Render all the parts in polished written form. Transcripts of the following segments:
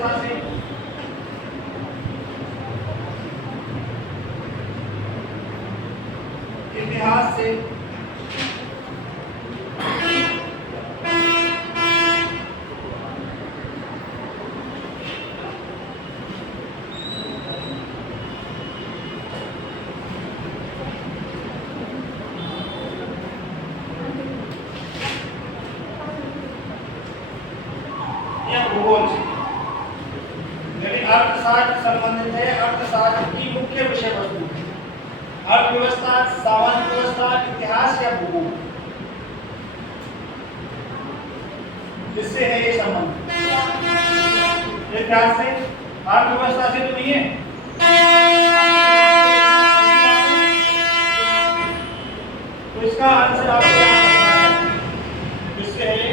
व्यवस्था से, इतिहास से, या भूगोल से। यदि अर्थशास्त्र संबंधित है, अर्थशास्त्र की मुख्य विषय वस्तु है अर्थव्यवस्था, सामाजिक व्यवस्था, इतिहास या भूगोल, इससे है ये संबंध। इतिहास से, अर्थव्यवस्था से तो नहीं है। तो इसका आंसर आपको याद रखना है, किससे है ये?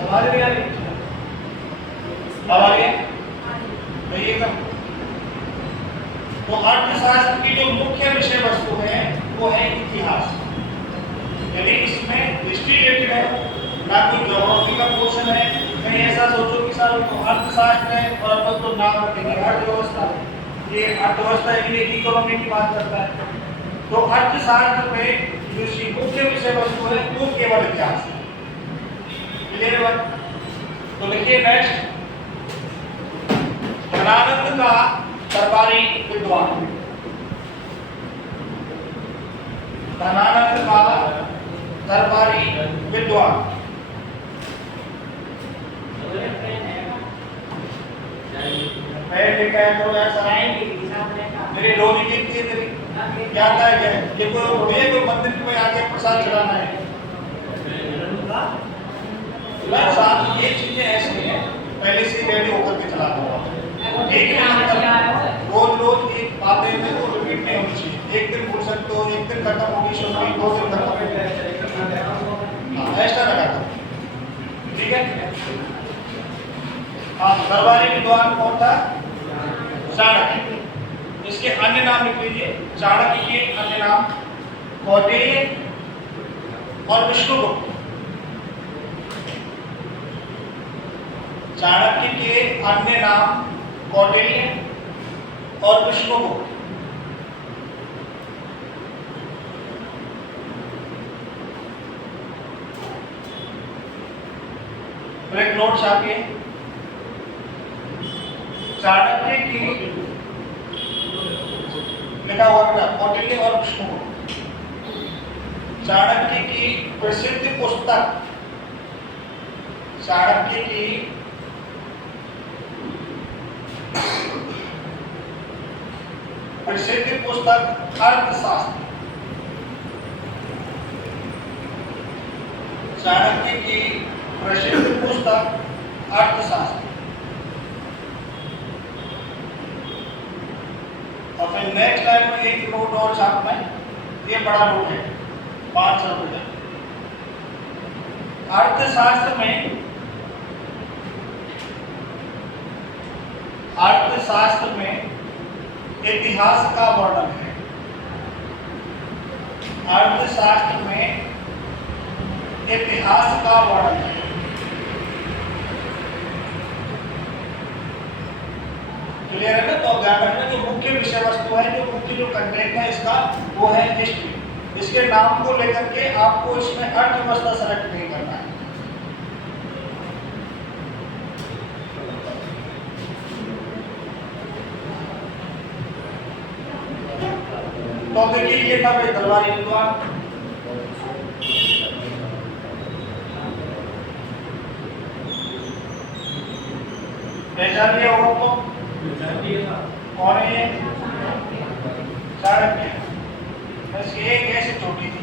हमारे भी यार हमारे कहिएगा। तो अर्थशास्त्र की जो मुख्य विषय वस्तु है वो है इतिहास। यदि इसमें हिस्ट्री रिलेटेड है, ना कोई ज्योग्राफी का पोर्शन है, कहीं ऐसा सोचो कि सर तो अर्थशास्त्र है और अपन तो नाम रखेंगे अर्थव्यवस्था, ये अर्थव्यवस्था के लिए इकोनॉमी की बात करता है। तो अर्थशास्त्र में जो मुख्य विषय वस्तु है वो केवल इतिहास है। क्लियर बात? तो देखिए नेक्स्ट, धनानंद का दरबारी विद्वान, धनानंद का दरबारी विद्वान, लिखा है तो मेरी डोरी लिखती है तेरी क्या था ये कोई मंदिर में आके प्रसाद चढ़ाना है। ये चीजें ऐसी हैं पहले से रेडी होकर के चला हुआ, रोज एक बातें हैं वो रिपीट नहीं होनी चाहिए। एक दिन भूल सकते हो, एक दिन खत्म होगी शुरू, 2 दिन खत्म ऐसा लगा था। ठीक है। हाँ, दरबारी विद्वान कौन था? चाणक्य। इसके अन्य नाम लिख लीजिए। चाणक्य के अन्य नाम कौटिल्य और विष्णुगुप्त। चाणक्य के अन्य नाम कौटिल्य और विष्णुगुप्त। ब्रेक नोट छापिए। चाणक्य की लिखा हुआ है कौटिल्य और विष्णुगुप्त। चाणक्य की प्रसिद्ध पुस्तक, चाणक्य की प्रसिद्ध पुस्तक अर्थशास्त्र। चाणक्य की प्रसिद्ध पुस्तक अर्थशास्त्र। और फिर नेक्स्ट लाइन में एक नोट और छापना है, ये बड़ा नोट है 500 रुपये। अर्थशास्त्र में, अर्थशास्त्र में इतिहास का वर्णन है। अर्थशास्त्र में इतिहास का वर्णन है। क्लियर है ना? तो ध्यान रखना जो मुख्य विषय वस्तु है, जो मुख्य जो कंटेंट है इसका वो है हिस्ट्री। इसके नाम को लेकर के आपको इसमें अर्थव्यवस्था सेलेक्ट नहीं करना है। तो देखिए ये था भाई दरबारी विद्वान। पहचान लिया होगा तो कौन है ये? चाणक्य। बस ये कैसे छोटी थी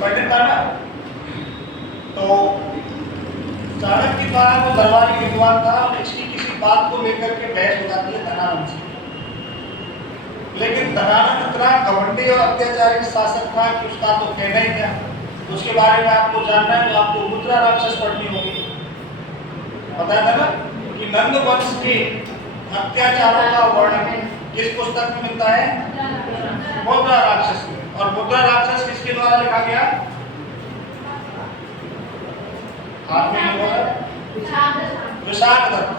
पंडित था ना। तो चाणक्य का वो दरबारी विद्वान था और इसकी किसी बात को लेकर के बहस हो जाती है धनानंद से। लेकिन धनानंद इतना घमंडी और अत्याचारी शासक था कि उसका तो कहना ही क्या। उसके बारे में आपको जानना है तो आपको मुद्रा राक्षस पढ़नी होगी। बताया था ना कि नंद वंश के अत्याचारों का वर्णन किस पुस्तक में मिलता है? मुद्रा राक्षस में। और मुद्रा राक्षस किसके द्वारा लिखा गया? हाथ में नहीं बोला, विशाख दत्त।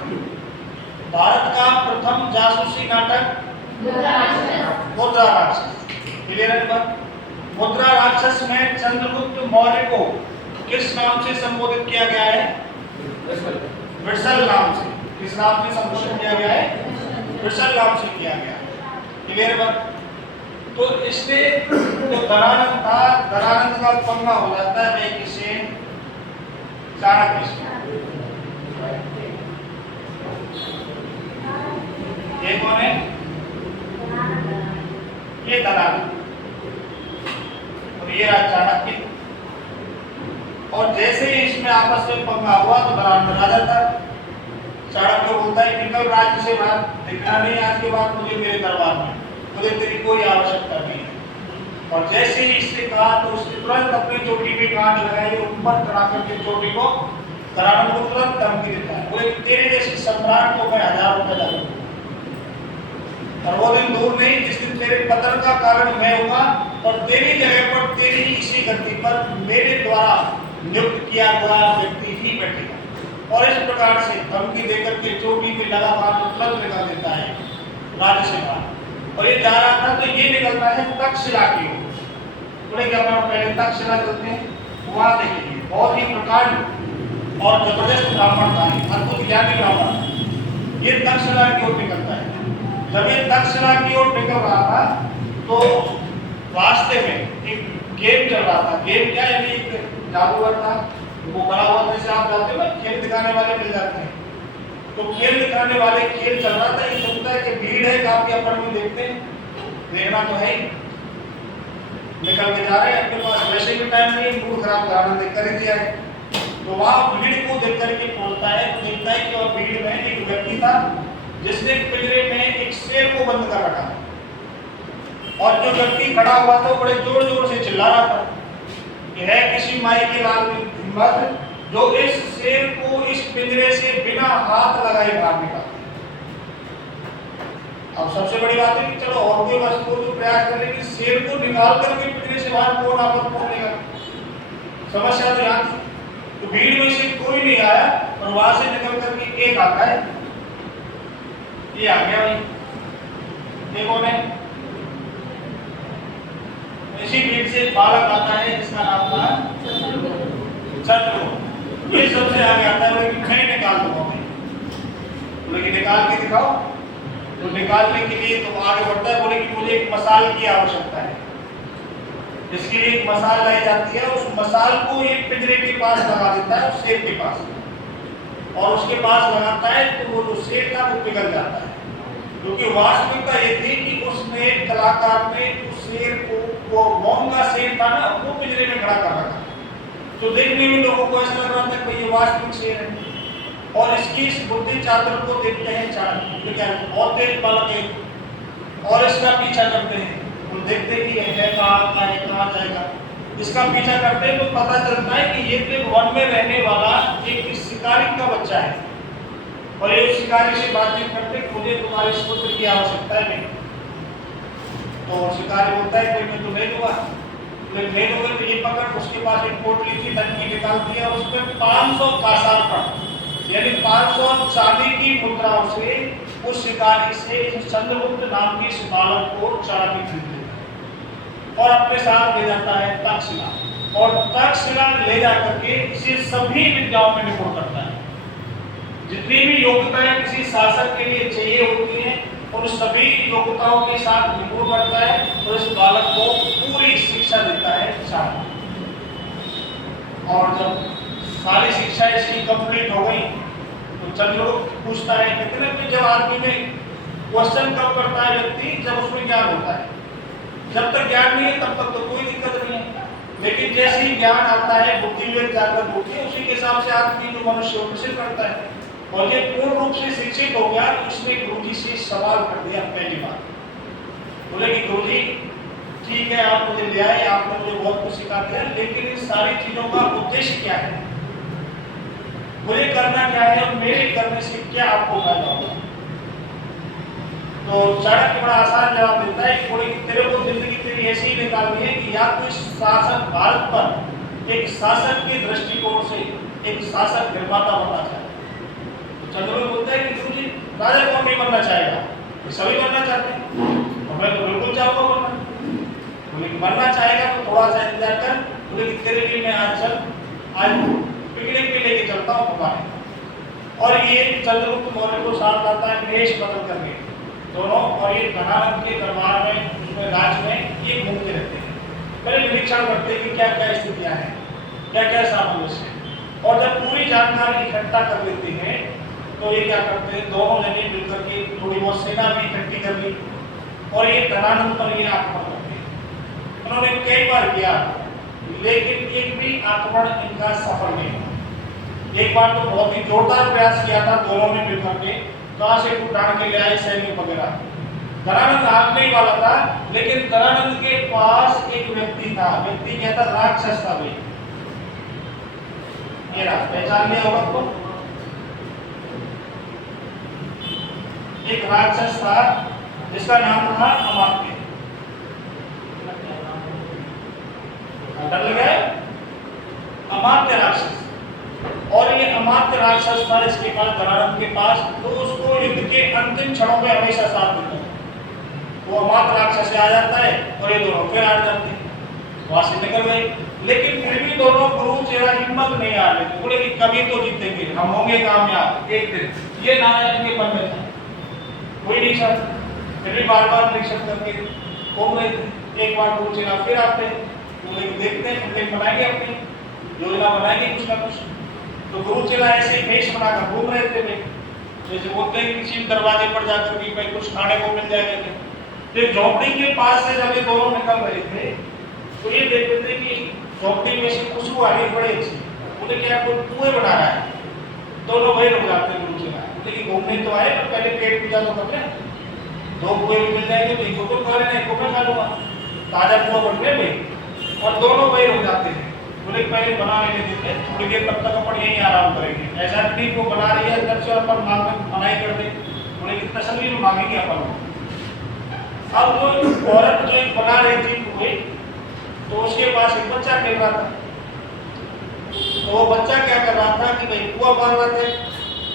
भारत का प्रथम जासूसी नाटक मुद्रा राक्षस। क्लियर है बात? मुद्रा राक्षस में चंद्रगुप्त मौर्य को किस नाम से संबोधित किया गया है? विठल नाम से। किस नाम से संबोधित किया गया है? विठल नाम से किया गया। क्लियर बात? तो इससे जो दरानंद था, दरानंद का पंगा हो जाता है वह किसे? चाणक्य से। ये कौन है? ये दरानंद और ये चाणक्य। और जैसे ही इसमें आपस में पंगा हुआ तो दरानंद राजा था। चाणक्य बोलता है निकल राज्य से बाहर, दिखना नहीं आज के बाद मुझे मेरे दरबार में, मुझे तेरी कोई आवश्यकता नहीं है। और जैसे ही इससे कहा तो उसने तुरंत अपनी चोटी पे गांठ लगाई, ऊपर चढ़ा करके चोटी को दरानंद को तुरंत धमकी देता है, बोले तेरे जैसे सम्राट को मैं 1000 रुपए दूंगा। और वो दिन दूर नहीं जिस दिन तेरे पतन का कारण मैं होगा और तेरी जगह पर तेरी इसी गद्दी पर मेरे द्वारा नियुक्त किया हुआ व्यक्ति ही बैठेगा। और इस प्रकार से धमकी देकर के चोटी पे लगा बाण तुरंत निकाल देता है राज्य से बाहर। और ये जा रहा था तो ये निकलता है तक्षशिला की ओर। बोले क्या अपन पहले तक्षशिला चलते हैं, वहां देखिए बहुत ही प्रकांड और जबरदस्त ब्राह्मण था, अद्भुत ज्ञानी ब्राह्मण। ये तक्षशिला की ओर निकलता है। जब ये तक्षशिला की ओर निकल रहा था तो रास्ते में एक गेम चल रहा था। गेम क्या है? एक जादूगर था, वो बड़ा हुआ, जैसे आप जाते हो ना खेल दिखाने वाले मिल जाते हैं, तो खेल दिखाने वाले खेल चल रहा था। ये सोचता है कि भीड़ है काफी, अपन भी देखते हैं, देखना तो है ही। निकल के जा रहे हैं, अपने पास वैसे भी टाइम नहीं, मूड खराब कराना देख कर ही दिया है। तो वहां भीड़ को देख करके पहुंचता है तो देखता है कि और भीड़ में एक व्यक्ति था जिसने पिंजरे में एक शेर को बंद कर रखा था। और जो व्यक्ति खड़ा हुआ था बड़े जोर जोर से चिल्ला रहा था कि है किसी माई के लाल में हिम्मत जो इस शेर को इस पिंजरे से बिना हाथ लगाए बाहर निकाले। अब सबसे बड़ी बात है कि चलो और कोई वस्तु जो प्रयास करे कि शेर को निकाल करके पिंजरे से बाहर कौन आपस पहुंचेगा, समस्या तो यहाँ थी। तो भीड़ में से कोई नहीं आया और वहां से निकल करके एक आता है, ये आ गया भाई, ये कौन है? इसी भीड़ से बालक आता है जिसका नाम था चंद्रगुप्त। ये सबसे आगे आता है कि मैं निकाल दूंगा भाई। बोले कि निकाल के दिखाओ। तो निकालने के लिए तो आगे बढ़ता है, बोले कि मुझे एक मसाल की आवश्यकता है। इसके लिए एक मसाल लाई जाती है, उस मसाल को ये पिंजरे के पास लगा देता है, उस शेर के पास, और उसके पास लगाता है तो वो जो शेर था वो पिघल जाता है। क्योंकि वास्तविकता ये थी कि उसने कलाकार ने उस शेर को, वो मोंगा शेर था ना, वो पिंजरे में खड़ा कर रखा। तो देखने में लोगों को ऐसा लग रहा था कि ये वास्तविक शेर है। और इसकी इस बुद्धि चातुर को देखते हैं चाणक्य, क्या बहुत तेज बालक है, और इसका पीछा करते हैं। हम देखते कि है कहाँ जाएगा। इसका पीछा करते हैं तो पता चलता है कि ये तो वन में रहने वाला एक शिकारी का बच्चा है। और ये शिकारी से बातचीत करते मुझे तुम्हारे इस पुत्र की आवश्यकता है नहीं। तो शिकारी बोलता है कि मैं तो नहीं दूंगा। नहीं दूंगा तो ये पकड़, उसके पास एक पोटली थी, टंकी निकाल दिया, उसमें 500 कासार पड़, यानी 500 चांदी की मुद्राओं से उस शिकारी से चंद्रगुप्त नाम के इस बालक को चांदी खरीद लेता और अपने साथ ले जाता है तक्षशिला। और तक्षशिला ले जाकर के इसे सभी विद्याओं में निपुण करता है। जितनी भी योग्यताएं किसी शासक के लिए चाहिए होती हैं उन सभी योग्यताओं के साथ निपुण करता है और इस बालक को पूरी शिक्षा देता है चाणक्य। और जब सारी शिक्षा इसकी कंप्लीट हो गई तो चंद्रगुप्त पूछता है, कितने भी जब आदमी में क्वेश्चन कब करता है व्यक्ति, जब उसमें ज्ञान होता है। जब तक ज्ञान नहीं है तब तक तो कोई दिक्कत नहीं है, लेकिन जैसे ही ज्ञान आता है, बुद्धि विवेक जागृत होती है, उसी के हिसाब से आदमी जो मनुष्य विकसित करता है। और ये पूर्ण रूप से शिक्षित हो गया तो उसने गुरुजी से सवाल कर दिया पहली बार। बोले कि गुरुजी ठीक है, आप मुझे ले आए, आपने मुझे बहुत कुछ सिखा दिया, लेकिन इन सारी चीजों का उद्देश्य क्या है, मुझे करना क्या है और मेरे करने से क्या आपको फायदा होगा। तो चाणक्य बड़ा आसान जवाब देता है कि बोले कि तेरे को जिंदगी तेरी ऐसी ही निकालनी है कि या तो इस शासक भारत पर एक शासक के दृष्टिकोण से एक शासक निर्माता बनना चाहता है। तो चंद्रगुप्त बोलते हैं कि गुरु जी राजा कौन नहीं बनना चाहेगा, ये सभी बनना चाहते हैं और मैं तो बिल्कुल चाहूंगा बनना। बोले कि बनना चाहेगा तो थोड़ा सा इंतजार कर। बोले कि तेरे लिए मैं आज पिकनिक पे लेके चलता हूँ घुमाने। और ये चंद्रगुप्त मौर्य को साथ आता है वेश बदल करके दोनों, और ये धनानंद के दरबार में उसमें राज में ये घूमते रहते हैं, पहले निरीक्षण करते हैं कि क्या क्या स्थितियां हैं, क्या क्या सामंजस्य है। और जब पूरी जानकारी इकट्ठा कर लेते हैं तो ये क्या करते हैं, दोनों जने मिलकर के थोड़ी बहुत सेना भी इकट्ठी कर ली और ये धनानंद पर ये आक्रमण करते हैं। उन्होंने कई बार किया लेकिन एक भी आक्रमण इनका सफल नहीं हुआ। एक बार तो बहुत ही जोरदार प्रयास किया था दोनों ने मिलकर के, कहां से उठान के ले आए सैनिक वगैरह। धनानंद आगने ही वाला था लेकिन धनानंद के पास एक व्यक्ति था, व्यक्ति क्या था, राक्षस था भाई। ये रहा, पहचान लिया होगा आपको, एक राक्षस था जिसका नाम था अमात्य। डर लगा है, अमात्य राक्षस। और ये अमात्य राक्षस था इसके पास, धनानंद के पास, तो उसको युद्ध के अंतिम क्षणों में हमेशा साथ देता है। वो अमात्य राक्षस से आ जाता है और ये दोनों फिर आ जाते हैं, वहां से निकल गए। लेकिन फिर भी दोनों गुरु चेहरा हिम्मत नहीं आ रही, बोले कि कभी तो जीतेंगे, हम होंगे कामयाब एक दिन। ये नारायण के मन में था, कोई नहीं चाहता। फिर भी बार बार निरीक्षण करके घूम रहे थे। एक बार गुरु चेहरा फिर आते हैं, बोले देखते हैं फिर बनाएंगे, अपनी योजना बनाएंगे कुछ ना कुछ। तो गुरु चेला ऐसे ही भेष बनाकर घूम रहे थे वे, जैसे बोलते हैं किसी दरवाजे पर जाकर कि भाई कुछ खाने को मिल जाएगा। तो एक झोपड़ी के पास से जब ये दोनों निकल रहे थे तो ये देख रहे थे कि झोपड़ी में से खुशबू आ रही बड़ी अच्छी। बोले क्या कोई कुएं बना रहा है। दोनों वही रुक जाते हैं गुरु चेला, बोले कि घूमने तो आए पर पहले पेट पूजा तो कर लें, 2 कुएं भी मिल जाएंगे तो एक को खा लेना, एक को मैं खा लूंगा, ताजा कुआं बन गया भाई। और दोनों वही रुक जाते हैं, बोले पहले बना लेने देते हैं, थोड़ी देर तब तक अपन यहीं आराम करेंगे। ऐसा नहीं वो बना रही है अंदर से अपन मनाई कर दे, बोले कि तसल्ली में मांगेंगे अपन। अब जो औरत जो एक बना रही थी कुएं, तो उसके पास एक बच्चा खेल रहा था। तो वो बच्चा क्या कर रहा था कि भाई कुआं मार रहे थे।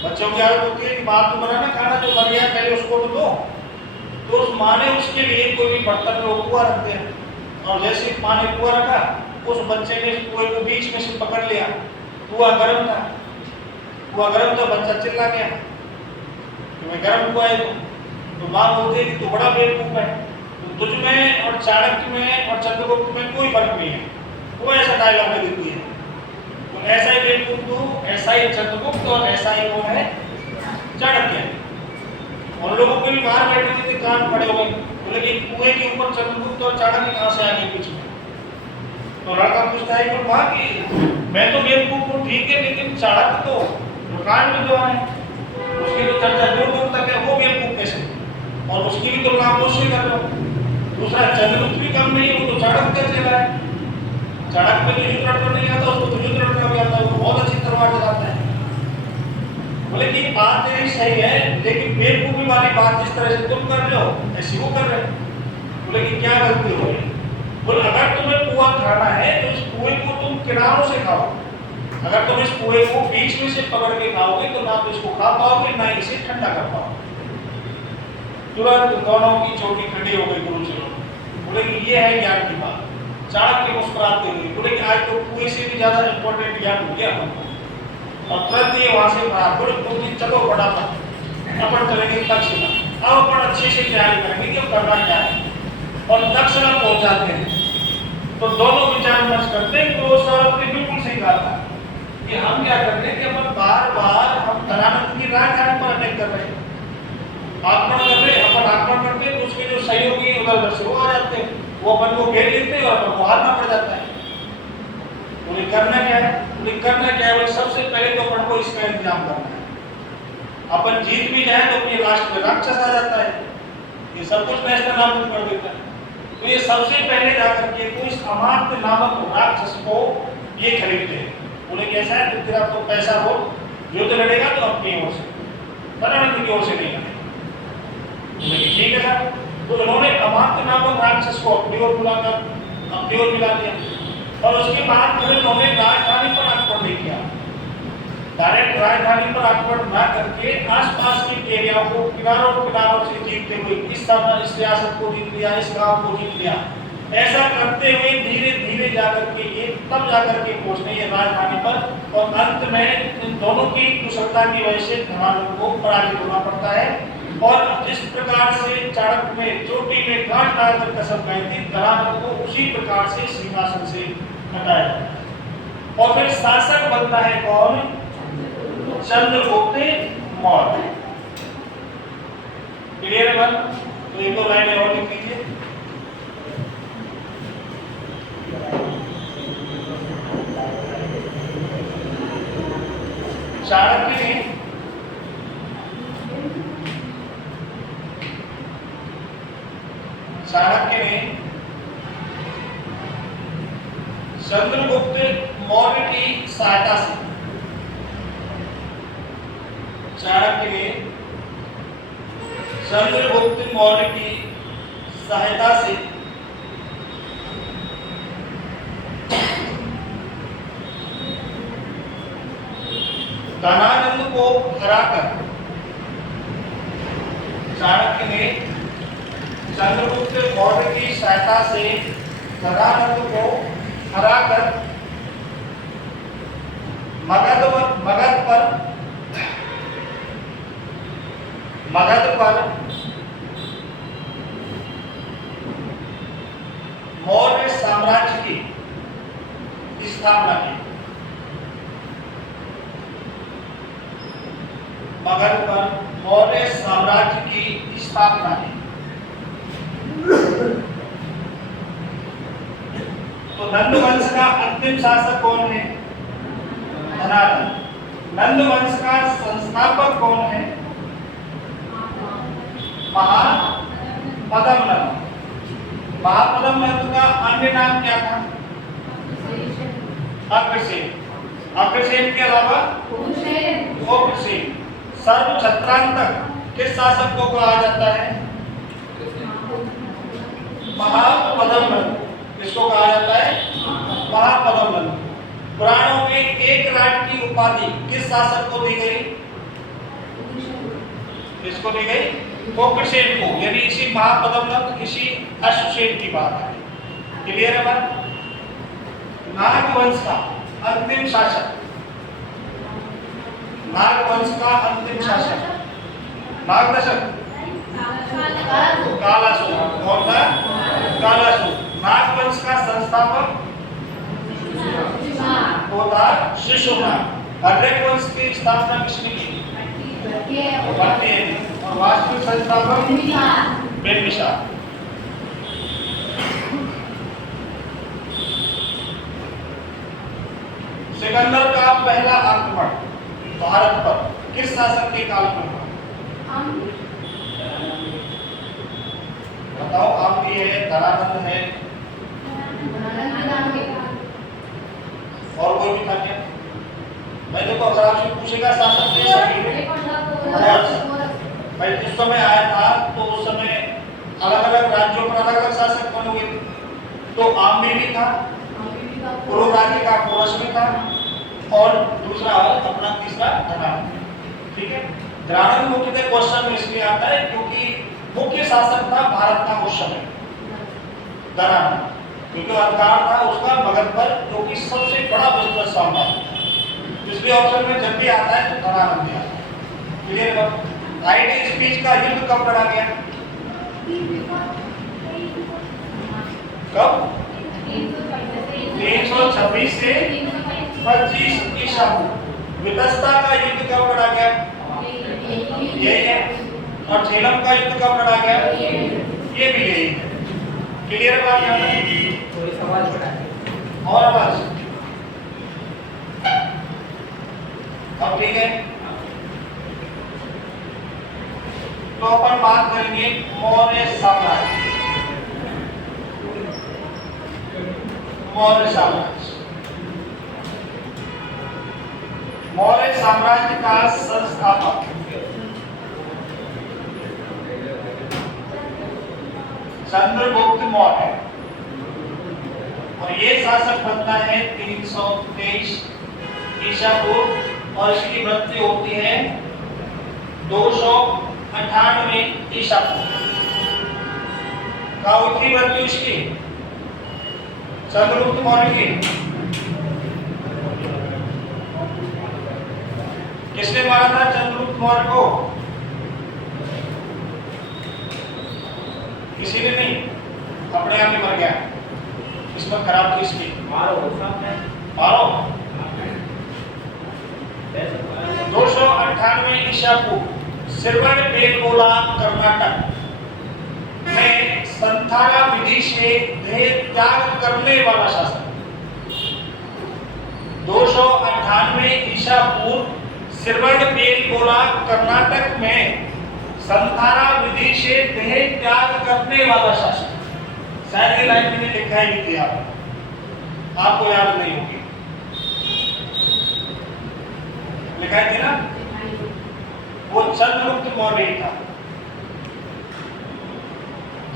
बच्चों की आदत होती है कि बात तो बनाना, खाना जो बन गया पहले उसको तो दो। तो उस माँ ने उसके लिए कोई भी बर्तन में कुआं रखते हैं, और जैसे माँ ने कुआं रखा उस बच्चे ने कुएं को बीच में से पकड़ लिया। कुआं गर्म था, कुआं गर्म तो बच्चा चिल्ला गया कि मैं गर्म कुआं है। तो माँ बोलती है कि तू बड़ा बेवकूफ है, तो तुझ में और चाणक्य में और चंद्रगुप्त में कोई फर्क नहीं है। वो ऐसा डायलॉग में देती है, तो ऐसा ही बेवकूफ तू, ऐसा ही चंद्रगुप्त और ऐसा ही वो है चाणक्य। उन लोगों के भी बाहर बैठे थे, कान खड़े हो गए, बोले कि कुएं के ऊपर चंद्रगुप्त और चाणक्य कहां से आ गए बीच में। तो लड़का पूछता है कि माँ कि मैं तो बेवकूफ हूँ ठीक है, लेकिन चाणक्य तो दुकान में जो है उसकी तो चर्चा दूर दूर तक है, वो बेवकूफ कैसे, और उसकी भी तुलना आप उससे कर लो। दूसरा चंद्रगुप्त भी कम नहीं, वो तो चाणक्य का चेला है। चाणक्य में तो युद्ध लड़ना नहीं आता, उसको तो युद्ध लड़ना भी आता है, वो बहुत अच्छी तलवार चलाता है। बोले कि बात तेरी सही है, लेकिन बेवकूफी वाली बात जिस तरह से तुम कर रहे हो ऐसी वो कर रहे हो। बोले कि क्या गलती हो रही। बोले अगर तुम्हें कुआं खाना है तो इस कुएं को तुम किनारों से खाओ, अगर तुम इस कुएं को बीच में से पकड़ के खाओगे तो ना तो इसको खा पाओगे ना इसे ठंडा कर पाओगे। तुरंत दोनों की चोटी ठंडी हो गई गुरु चेलों। बोले कि ये है ज्ञान की बात। चाणक्य मुस्कुराते हुए बोले कि आज तो कुएं से भी ज्यादा इंपॉर्टेंट ज्ञान हो गया हमको। और तुरंत ये वहां से बाहर बोले चलो फटाफट अपन चलेंगे तक्षशिला। अब अपन अच्छे से तैयारी करेंगे कि अब करना क्या है, और तक्षशिला पहुंच जाते हैं। तो दोनों विचार विमर्श करते हैं, तो सर अपने बिल्कुल सही कहा था कि हम क्या करते हैं कि अपन बार बार हम धनानंद की राजधानी पर अटैक कर रहे हैं, आक्रमण कर रहे हैं, अपन आक्रमण करते हैं तो उसके जो सहयोगी उधर से वो आ जाते हैं, वो अपन को घेर लेते हैं और अपन को हारना पड़ जाता है। बोले करना क्या है, बोले करना क्या है, सबसे पहले तो अपन को इसका इंतजाम करना है। अपन जीत भी जाए तो अपनी लास्ट में राक्षस आ जाता है, ये सब कुछ नेस्तनाबूद कर देता है। तो ये सबसे पहले जाकर के कोई अमात्य नामक राक्षस को ये खरीदते हैं। बोले कैसा है, तो तेरा तो पैसा हो, युद्ध लड़ेगा तो अपनी ओर से, धनानंद की ओर से नहीं लड़ेगा। ठीक है सर। तो उन्होंने अमात्य नामक राक्षस को अपनी ओर बुलाकर अपनी ओर मिला दिया, और उसके बाद फिर उन्होंने राजधानी पर आक्रमण नहीं किया। डायरेक्ट राजधानी पर आक्रमण ना करके आसपास के एरिया को किनारों किनारों से जीतते हुए इस सियासत को जीत लिया, इस गांव को जीत लिया, ऐसा करते हुए धीरे धीरे जाकर के ये तब जाकर के पहुंचते हैं राजधानी पर और अंत में इन दोनों की कुशलता की वजह से धनानंद को पराजित होना पड़ता है। और जिस प्रकार से चाणक्य में चोटी में गांठ डालकर कसम खाई थी, धनानंद को उसी प्रकार से सिंहासन से हटाया जाता है। और फिर शासक बनता है कौन? चंद्रगुप्त मौर्य। क्लियर है बात? तो एक दो लाइनें और लिख लीजिए। चाणक्य ने चंद्रगुप्त मौर्य की सहायता से चंद्रगुप्त मौर्य की सहायता से धनानंद को हराकर चाणक्य ने चंद्रगुप्त मौर्य की सहायता से धनानंद को हराकर मगध पर मौर्य साम्राज्य की स्थापना की। मगध पर मौर्य साम्राज्य की स्थापना की। तो नंद वंश का अंतिम शासक कौन है? धनानंद। नंद वंश का संस्थापक कौन है? महापद्म नंद। महापद्म नंद का अन्य नाम क्या था? अग्रसेन। अग्रसेन के अलावा उग्रसेन। सर्वछत्रांतक किस शासक को कहा जाता है? महापद्म नंद। किसको कहा जाता है? महापद्म नंद। पुराणों में एक राट की उपाधि किस शासक को दी गई? किसको दी गई? उग्रसेन को। यानी इसी महापद्म नंद, इसी अश्वसेन की बात है। क्लियर है बात? नाग वंश का अंतिम शासक, नाग वंश का अंतिम शासक नागदशक, कालासुर। कौन था? कालासुर। नाग वंश का संस्थापक वो था शिशुनाग। हर्यक वंश की स्थापना किसने की? और वास्तविक संस्थापक बिंबिसार। सिकंदर का पहला आक्रमण भारत पर किस शासक के काल में हुआ? बताओ। आमदी है, धनानंद है, और कोई भी था क्या? भाई देखो, अगर आपसे पूछेगा शासक दे सके भाई जिस समय आया था तो उस समय अलग अलग राज्यों पर अलग अलग शासक बन हुए थे। तो आमदी भी था, पूर्व राज्य का पुरुष भी था, और दूसरा अपना तीसरा धनानंद। ठीक है। धनानंद मुख्यतः क्वेश्चन में इसलिए आता है क्योंकि मुख्य शासक था भारत का उस समय धनानंद, क्योंकि अधिकार था उसका मगध पर, जो कि सबसे बड़ा विस्तृत साम्राज्य था। इसलिए ऑप्शन में जब भी आता है तो धनानंद आता है। क्लियर है? आईटी स्पीच का युद्ध कब लड़ा गया? कब? 326 से 25 ईसा पूर्व। वितस्ता का युद्ध कब लड़ा गया? यही है। और झेलम का युद्ध कब लड़ा गया? ये भी यही है। क्लियर बात है? कोई सवाल पड़ा और बस अब ठीक है। तो अपन बात करेंगे मौर्य साम्राज्य। मौर्य साम्राज्य, मौर्य साम्राज्य का संस्थापक चंद्रगुप्त मौर्य, और ये शासक बनता है 323 ईसा पूर्व और इसकी मृत्यु होती है 298 ईसा पूर्व। कहाँ हुई थी मृत्यु इसकी? चंद्रगुप्त मौर्य की। किसने मारा था चंद्रगुप्त मौर्य को? किसी ने नहीं, अपने आप ही मर गया। किस्मत खराब थी इसकी। मारो 298 ईसा पूर्व श्रवणबेलगोला कर्नाटक में संथारा विधि से देह त्याग करने वाला शासक। 298 ईसा पूर्व श्रवणबेलगोला कर्नाटक में संथारा विधि से देह त्याग करने वाला शासक। शायद ये लाइन मैंने लिखा ही नहीं थी, आपको याद नहीं होगी। लिखा थी ना, वो चंद्रगुप्त मौर्य था।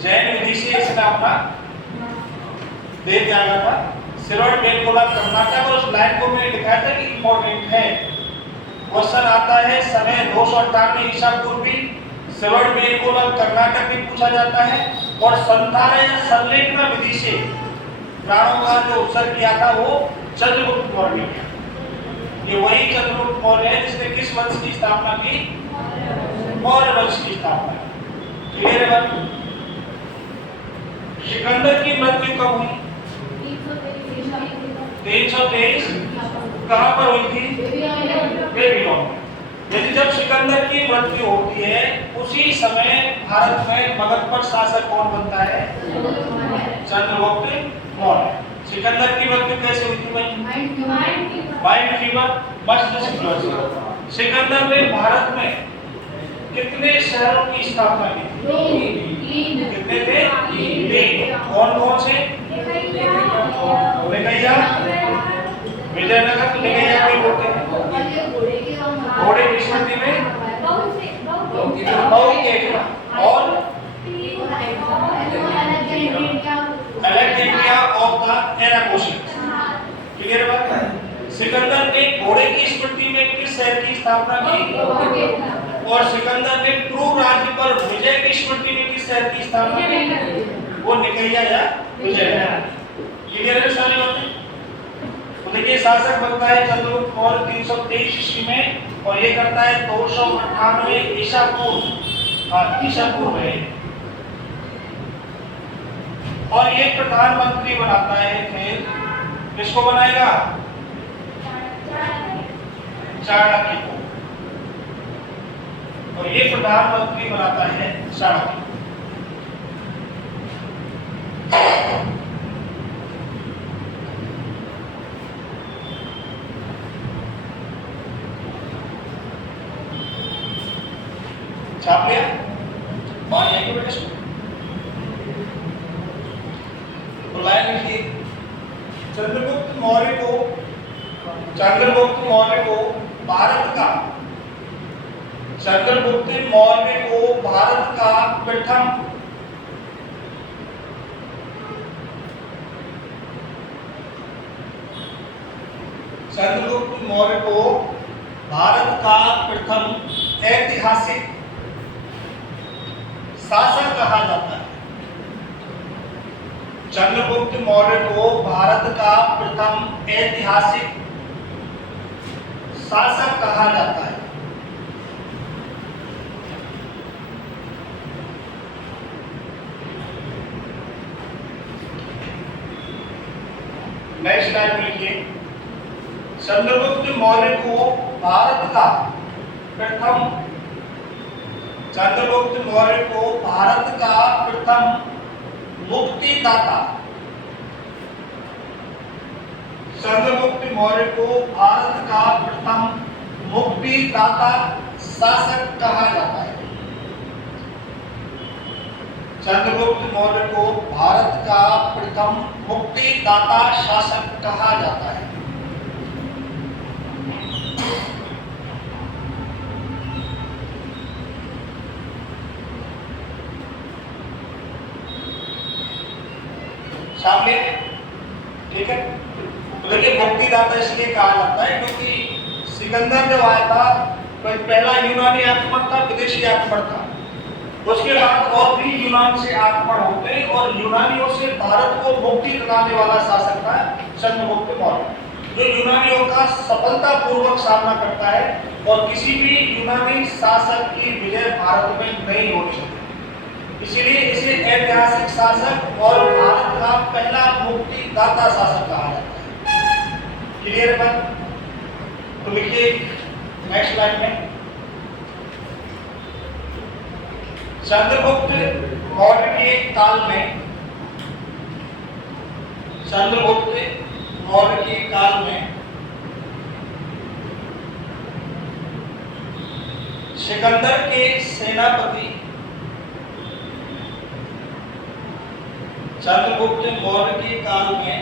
जैन विधि से इसने अपना देह त्यागा था। श्रवणबेलगोला कर्नाटक, और उस लाइन को मैंने लिखा था कि इंपॉर्टेंट है। क्वेश्चन आता है समय 298 ईसा पूर्व श्रवणबेलगोला कर्नाटक में पूछा जाता है, और संथारा या संलेखना विधि से प्राणों का जो उत्सर्ग किया था वो चंद्रगुप्त मौर्य ने किया। ये वही चंद्रगुप्त मौर्य है जिसने किस वंश की स्थापना की? मौर्य वंश की स्थापना की। क्लियर है बात? सिकंदर की मृत्यु कब हुई? 323। कहां पर हुई थी? बेबीलोन में। यदि जब सिकंदर की मृत्यु होती है उसी समय भारत में मगध पर शासक कौन बनता है? चंद्रगुप्त मौर्य। सिकंदर की मृत्यु कैसे हुई थी भाई? वाइल्ड फीवर, मस्तिष्क ज्वर से। सिकंदर ने भारत में कितने शहरों की स्थापना की थी? कितने थे? 3। कौन कौन से? लेकैया, विजयनगर। तो लेकैया भी बोलते हैं। घोड़े की स्मृति में और अलेक्जेंड्रिया ऑफ द एराकोशियन। क्लियर बात? सिकंदर ने घोड़े की स्मृति में किस शहर की स्थापना की? और सिकंदर ने क्रू राज्य पर विजय की स्मृति में किस शहर की स्थापना की? वो निकैया या विजयनगर। क्लियर है सारी बातें? तो देखिए शासक बनता है चंद्रगुप्त मौर्य 323 ईस्वी में, और ये करता है 298 ईसा पूर्व। ईसा पूर्व है। और ये प्रधानमंत्री बनाता है। फिर किसको बनाएगा? चाणक्य को। और ये प्रधानमंत्री बनाता है चाणक्य। छाप लिया? और यहीं पे बेटे तो लाइन लिखी। चंद्रगुप्त मौर्य को भारत का चंद्रगुप्त मौर्य को भारत का प्रथम ऐतिहासिक शासक कहा जाता है। चंद्रगुप्त मौर्य को भारत का प्रथम ऐतिहासिक शासक कहा जाता है। नेक्स्ट लाइन लिखिए। चंद्रगुप्त मौर्य को भारत का प्रथम मुक्तिदाता शासक कहा जाता है। चंद्रगुप्त मौर्य को भारत का प्रथम मुक्तिदाता शासक कहा जाता है। सामने ठीक है। तो देखिए मुक्तिदाता इसलिए कहा जाता है क्योंकि सिकंदर जब आया था तो पहला यूनानी आक्रमण था, विदेशी आक्रमण था। उसके बाद और भी यूनान से आक्रमण होते और यूनानियों से भारत को मुक्ति दिलाने वाला शासक था चंद्रगुप्त मौर्य, जो यूनानियों का सफलतापूर्वक सामना करता है और किसी भी यूनानी शासक की विजय भारत में नहीं होनी चाहिए। इसीलिए इसे ऐतिहासिक शासक और भारत का पहला मुक्तिदाता शासक कहा जाता है। क्लियर बात? तो लिखिए नेक्स्ट लाइन में, चंद्रगुप्त मौर्य के काल में, चंद्रगुप्त मौर्य के काल में सिकंदर के सेनापति, चंद्रगुप्त मौर्य के काल में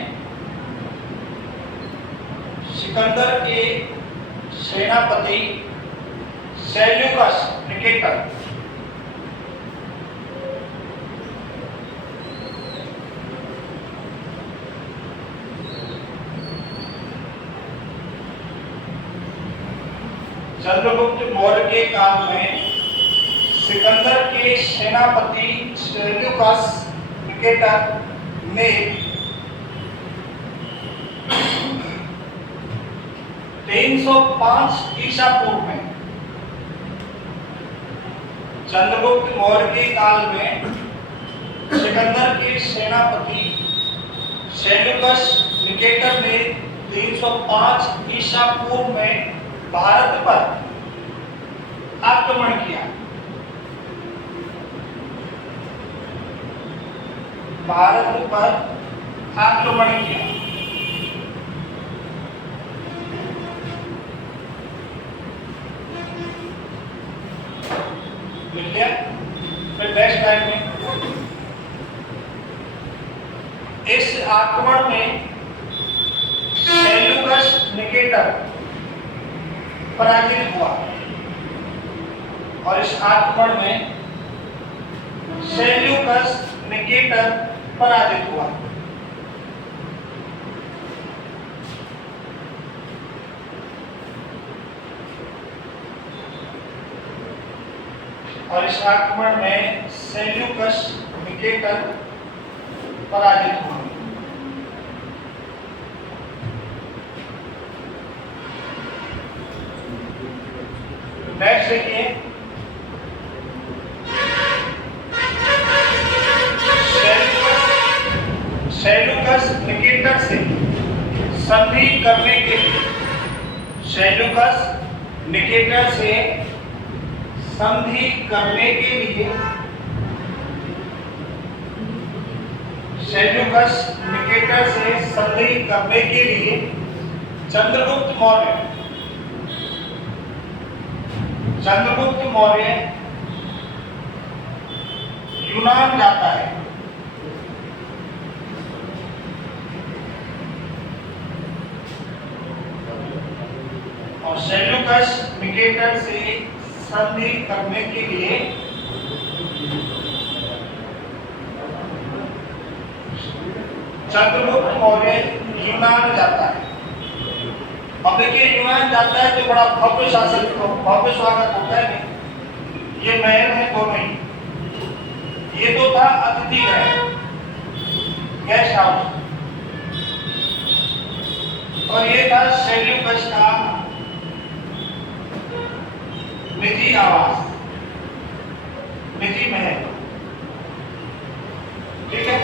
सिकंदर के सेनापति सेल्यूकस निकेटर चंद्रगुप्त मौर्य के काल में सिकंदर के सेनापति सेल्यूकस निकेटर ने 305 ईसा पूर्व में, चंद्रगुप्त मौर्य के काल में सिकंदर के सेनापति सेल्यूकस निकेटर ने 305 ईसा पूर्व में भारत पर आक्रमण किया। भारत पर आक्रमण किया। लिख लिया? फिर नेक्स्ट लाइन में, इस आक्रमण में सेल्यूकस निकेटर पराजित हुआ और इस आक्रमण में सेल्यूकस निकेटर पराजित हुआ। और इस आक्रमण में सेल्यूकस निकेटर पराजित हुआ। नेक्स्ट देखिए, सेल्यूकस निकेटर से संधि करने के लिए, सेल्यूकस निकेटर से संधि करने के लिए, सेल्यूकस निकेटर से संधि करने के लिए चंद्रगुप्त मौर्य यूनान जाता है। और सेल्यूकस निकेटर से संधि करने के लिए चंद्रगुप्त मौर्य यूनान जाता है। अब देखिए, यूनान जाता है तो बड़ा भव्य शासक, भव्य स्वागत होता है। नहीं, ये महल है दोनों ही। ये तो था अतिथि गृह, गेस्ट हाउस, और ये था सेल्यूकस का निजी आवास, निजी महल। ठीक है,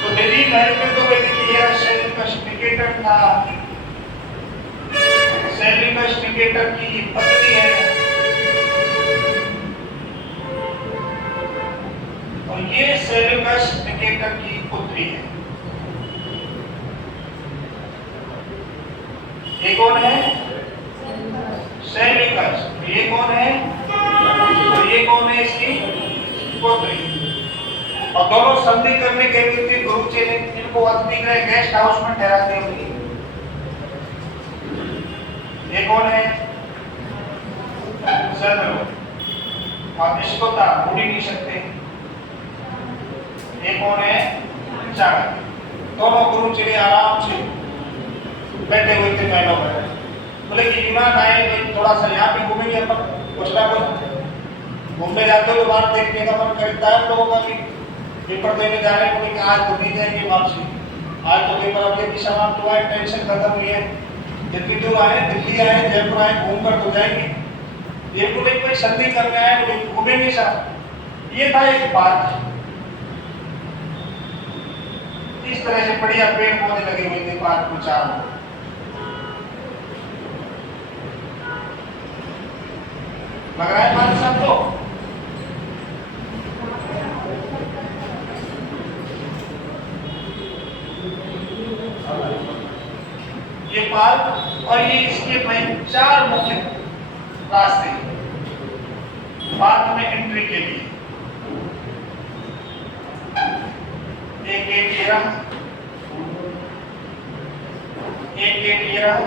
तो निजी महल में तो देखिए सेल्यूकस निकेटर था, सेल्यूकस निकेटर की पत्नी है, और ये सेल्यूकस निकेटर की पुत्री है। ये कौन है? सेल्यूकस। ये कौन है? और ये कौन है? इसकी पुत्री। और दोनों संधि करने गए थे गुरुजी ने इनको अतिथि गृह गेस्ट हाउस में ठहराते हुए। ये कौन है? चंद्रगुप्त। आप इसको भूल ही नहीं सकते। ये कौन है? चाणक्य। दोनों गुरुजी ने आराम से बैठे हुए थे महलों में। बोले कि यूनान आए, थोड़ा सा यहाँ भी घूमेंगे अपन, कुछ ना कुछ घूमने जाते हो बाहर देखने का मन करता है लोगों का भी। पेपर देने जा रहे हैं, बोले कि आज तो नहीं जाएंगे वापसी, आज तो पेपर अभी अभी समाप्त हुआ है, टेंशन खत्म हुई है, जितनी दूर आए, दिल्ली आए, जयपुर आए, घूम कर तो जाएंगे। ये बोले कोई संधि करने आए, बोले घूमेंगे साथ। ये था एक पार्क, इस तरह से बढ़िया पेड़ पौधे लगे हुए थे पार्क में चारों। लग रहा है बात सबको? ये पार्क और ये इसके भाई 4 मुख्य रास्ते पार्क में एंट्री के लिए। एक गेट ये रहा, एक गेट ये रहा,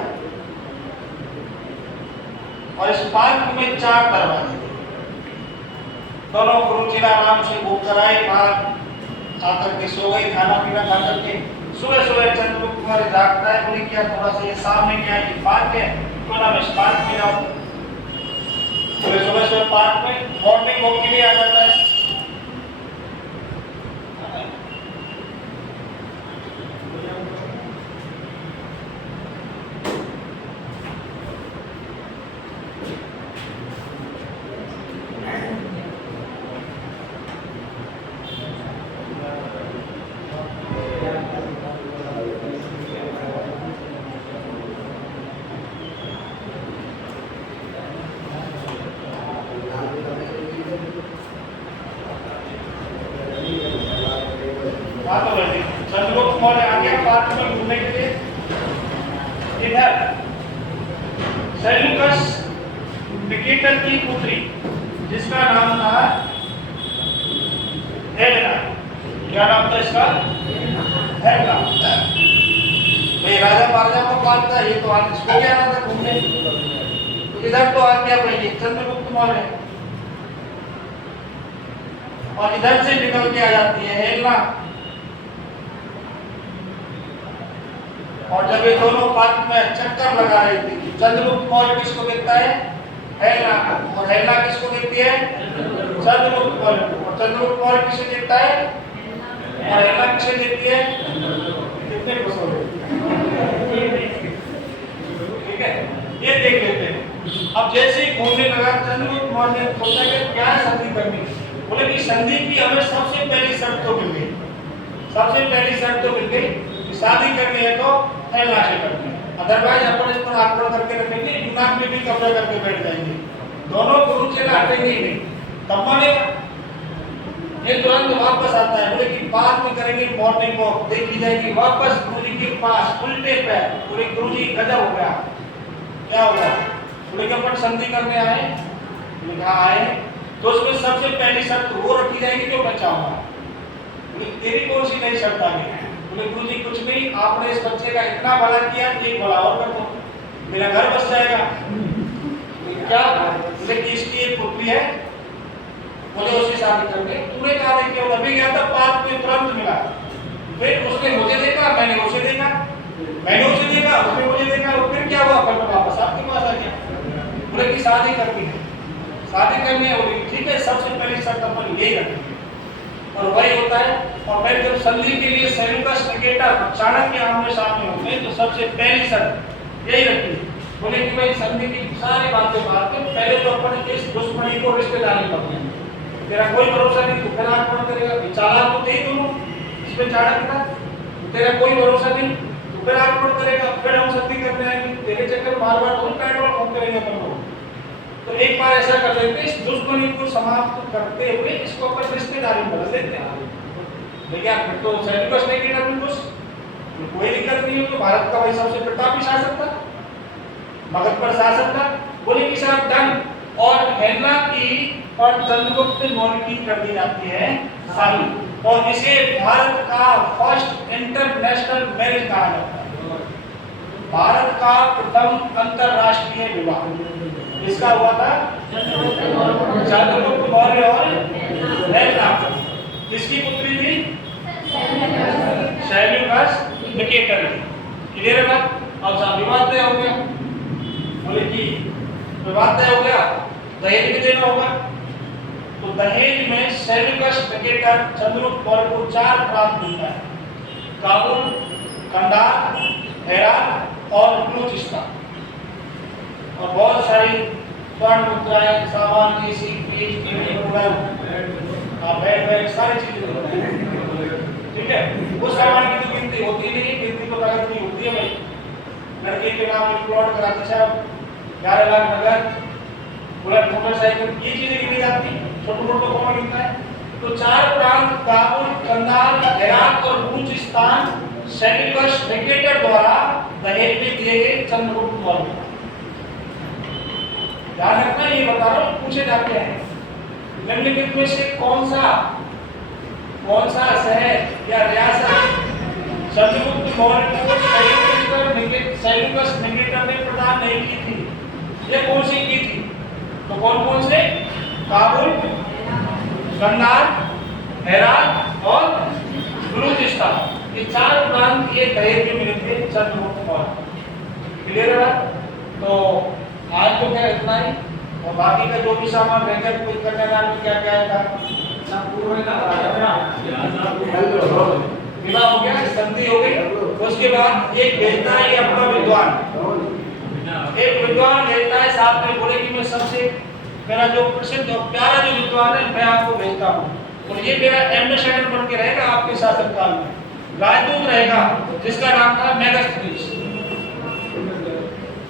और इस पार्क में 4 दरवाजे। दोनों गुरुजी आराम से घूम कर आए, बाहर आकर के सो गए, खाना पीना खा करके। सुबह सुबह चंद्रगुप्त मौर्य जागता है, बोले क्या थोड़ा सा ये सामने क्या है, ये पार्क है, क्यों ना मैं इस पार्क में जाऊं। सुबह सुबह पार्क में मॉर्निंग वॉक के लिए आ जाता है। चंद्रगुप्त मौर्य आ गया पार्क में घूमने के लिए। इधर सेल्यूकस निकेटर की पुत्री, जिसका नाम था हेलेना। क्या नाम था इसका? हेलेना। भाई राजा महाराजा को पालता है, ये तो आज इसको क्या नाम था घूमने। तो इधर तो आ गया भाई चंद्रगुप्त मौर्य, और इधर से निकल के आ जाती है हेलेना। और जब ये दोनों पार्क में चक्कर लगा रही थी, चंद्रगुप्त मौर्य किसको देखता है? हेलेना को। और हेलेना किसको देखती है? चंद्रगुप्त मौर्य को। और चंद्रगुप्त मौर्य किसे देखता है? और हेलेना किसे देखती है? कितने खुश हो रहे? ठीक है, ये देख लेते हैं। अब जैसे ही घूमने लगा, चंद्रगुप्त मौर्य ने सोचा कि क्या संधि करनी। बोले कि संधि की हमें सबसे पहली शर्त तो मिल गई, सबसे पहली शर्त तो मिल गई, शादी करनी है तो हेलेना से करनी है, अदरवाइज अपन इस पर आक्रमण करके रखेंगे, यूनान में भी कब्जा करके बैठ जाएंगे, दोनों गुरु चेला हटेंगे ही नहीं। तब मानेगा। ये तुरंत वापस आता है, बोले कि बाद में करेंगे मॉर्निंग वॉक, देखी जाएगी। वापस गुरुजी के पास उल्टे पैर, बोले गुरुजी गजब हो गया। क्या हो गया? बोले कि अपन संधि करने आए। कहा आए तो उसमें सबसे पहली शर्त वो रखी जाएगी जो मैं चाहूंगा। तेरी कौन सी नई शर्त आ गई? बोले गुरुजी कुछ नहीं, आपने इस बच्चे का इतना भला किया कि एक भला और कर दो, मेरा घर बस जाएगा। क्या? बोले कि इसकी एक पुत्री है, मुझे उससे शादी करके। तूने कहा नहीं कि अभी गया था पार्क में, तुरंत मिला, फिर उसने मुझे देखा, मैंने उसे देखा, मैंने उसे देखा, उसने मुझे देखा, और फिर क्या हुआ? फिर वापस आपके पास आ गया। बोले कि शादी करनी है, शादी करनी है। बोले ठीक है, सबसे पहली शर्त अपन यही रखेंगे, और वही होता है। और फिर जब संधि के लिए सेल्यूकस निकेटर चाणक्य आमने सामने होते हैं, तो सबसे पहली शर्त यही रखी है। बोले कि भाई संधि की सारी बातें बात है, पहले तो अपन इस दुश्मनी को रिश्तेदारी करते हैं, तेरा कोई भरोसा नहीं, तू फिर आक्रमण करेगा, चालाक तो थे दोनों, इसमें चाणक्य था, तेरा कोई भरोसा नहीं, तू फिर आक्रमण करेगा, फिर हम संधि करने आएंगे, तेरे चक्कर बार बार तो पेट्रोल पंप करेंगे अपन लोग। तो एक बार ऐसा कर लेते हैं, इस दुश्मनी को समाप्त करते हुए इसको अपन रिश्तेदारी बदल देते हैं। देखिए फिर तो सेल्यूकस नहीं गिरा, कोई दिक्कत नहीं है, तो भारत का भाई सबसे प्रतापी शासक था, मगध पर शासक था। बोले कि साहब डन। और हेलेना की और चंद्रगुप्त मौर्य की कर दी जाती है शादी, और इसे भारत का फर्स्ट इंटरनेशनल मैरिज कहा जाता है। भारत का प्रथम अंतरराष्ट्रीय विवाह इसका हुआ था चंद्रगुप्त मौर्य और हेलेना। किसकी पुत्री थी? सेल्यूकस निकेटर की। क्लियर है बात? अब विवाद तय हो गया। बोले कि विवाद तय हो गया, दहेज भी देना होगा। तो दहेज में सेल्यूकस निकेटर चंद्रगुप्त मौर्य को 4 प्रांत मिलता है, काबुल, कंधार, हेरात और बलूचिस्तान। और बहुत सारी स्वर्ण मुद्राएं, सामान, AC, fridge, TV, mobile, bag सारी चीजें, ठीक है। उस सामान की तो गिनती होती नहीं, गिनती तो नगद नहीं होती है भाई। लड़के के नाम पे प्लॉट कराते साहब 11 लाख नगद, बुलेट मोटरसाइकिल, ये चीजें गिनी जाती, छोटे मोटे तो कौन गिनता है। तो 4 प्रांत काबुल, कंधार, हेरात और बलूचिस्तान सेल्यूकस निकेटर द्वारा दहेज में दिए गए चंद्रगुप्त मौर्य। ध्यान रखना, ये बता रहा हूं, पूछे जाते हैं निम्नलिखित में से कौन सा शहर या रियासत चंद्रगुप्त मौर्य को सेल्यूकस निकेटर ने प्रदान नहीं की थी। ये कौन सी की थी? तो कौन से? काबुल, कंधार, हेरात और बलूचिस्तान, ये 4 प्रांत ये दहेज में मिले थे चंद्रगुप्त मौर्य। क्लियर है? तो आज तो क्या इतना ही, और बाकी का जो भी सामान रह गया कोई कन्यादान में क्या क्या था, विवाह हो गया, संधि हो गई। उसके बाद एक भेजता है अपना विद्वान, एक विद्वान भेजता है, साथ में बोले कि मैं सबसे मेरा जो प्रसिद्ध और प्यारा जो विद्वान है मैं आपको भेजता हूँ, और ये मेरा एम्बेसडर बन के रहेगा आपके शासनकाल में, राजदूत रहेगा, जिसका नाम था मेगास्थनीस।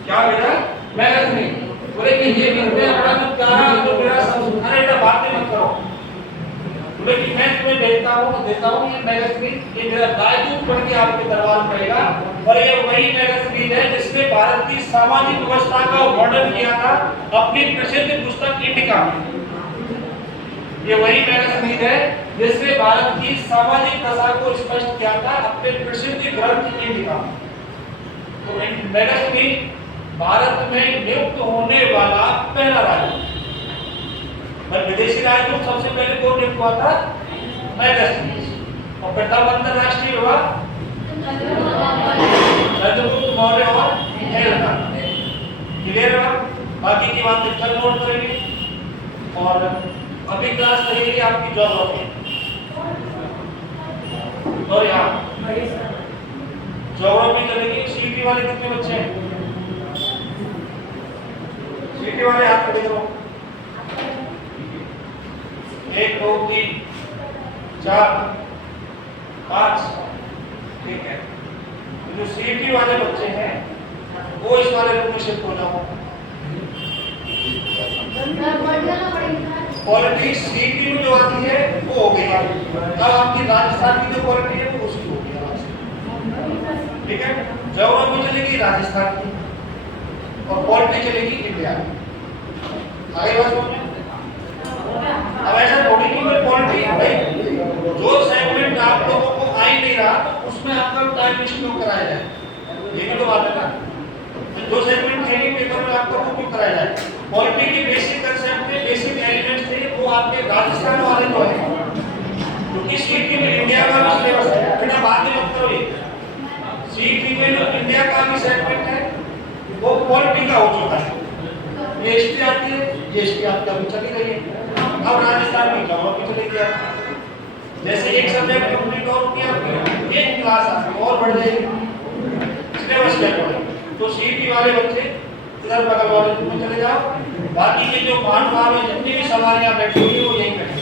क्या बेटा? मेगास्थनीस। बोले कि ये मेरा बड़ा जो प्यारा जो मेरा संस्कार है, बात मत करो। बोले कि मैं तुम्हें भेजता हूँ, देता हूँ ये मेगास्थनीस, ये मेरा राजदूत बन के आपके दरबार में रहेगा, और ये वही मेगास्थनीस है जिसने भारत की सामाजिक व्यवस्था का वर्णन किया था अपनी प्रसिद्ध पुस्तक इंडिका में। ये वही मेगास्थनीस है जिसने भारत की सामाजिक दशा को स्पष्ट किया था अपने प्रसिद्ध ग्रंथ इंडिका में। तो मेगास्थनीस भारत में नियुक्त होने वाला पहला राजदूत, पर विदेशी राजदूत सबसे पहले कौन नियुक्त हुआ था? मेगास्थनीस। और प्रथम अंतरराष्ट्रीय हुआ चंद्रगुप्त मौर्य और हेलेना। क्लियर है? बाकी की बातें कल नोट करेंगे, और अभी क्लास करेंगे आपकी ज्योग्राफी। और यहाँ ज्योग्राफी चलेगी। सीटी वाले कितने बच्चे हैं? सीटी वाले हाथ खड़े करो। 1 2 3 4 5, ठीक है। जो सीटी वाले बच्चे हैं वो इस वाले रूम में शिफ्ट हो जाओ। क्वालिटी सीटी में जो आती है वो हो गई। अब आपकी राजस्थान की जो क्वालिटी है वो उसकी हो गई, ठीक है। ज्योग्राफी चलेगी राजस्थान की, और क्वालिटी चलेगी इंडिया की। आगे बात समझ में? अब ऐसा थोड़ी कि मैं क्वालिटी भाई जो सेगमेंट आप लोगों को आ ही नहीं रहा तो उसमें आपका टाइम वेस्ट क्यों कराया जाए? ये भी तो बात है ना। जो सेगमेंट थे पेपर में आपका वो क्यों कराया जाए? क्वालिटी के बेसिक कंसेप्ट थे, बेसिक एलिमेंट्स थे, वो आपके राजस्थान वाले जो है, क्योंकि सीटी में इंडिया का भी सिलेबस है, बिना बात ही मत करो। ये सीटी में जो इंडिया का भी सेगमेंट है वो क्वालिटी का हो चुका है। ये हिस्ट्री आती है, ये हिस्ट्री आपकी अभी चली गई है। अब राजस्थान में ज्योग्राफी चलेगी आपकी। जैसे एक सब्जेक्ट कंप्लीट और किया, एक क्लास आपकी और बढ़ जाएगी सिलेबस के अकॉर्डिंग। तो सीटी वाले बच्चे इधर बगल वाले रूम में चले जाओ, बाकी के जो महानुभाव में जितनी भी सवारियां बैठी हुई है वो यहीं बैठे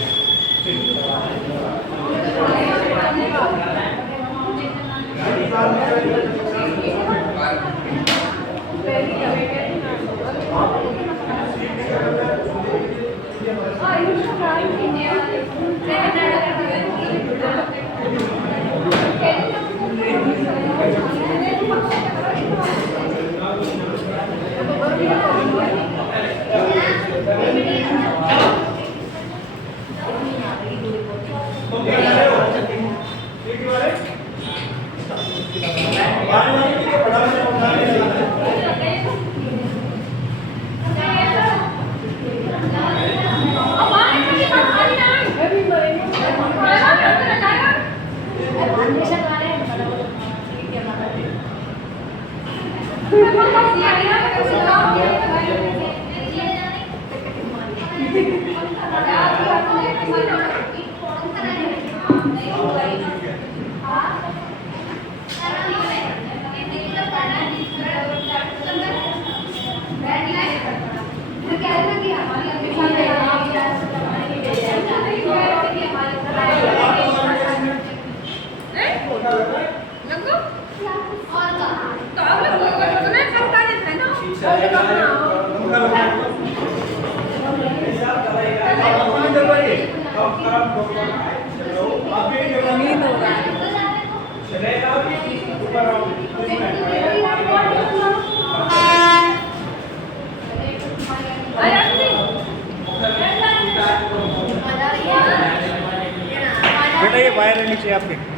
बेटा ये वायर है नीचे आपके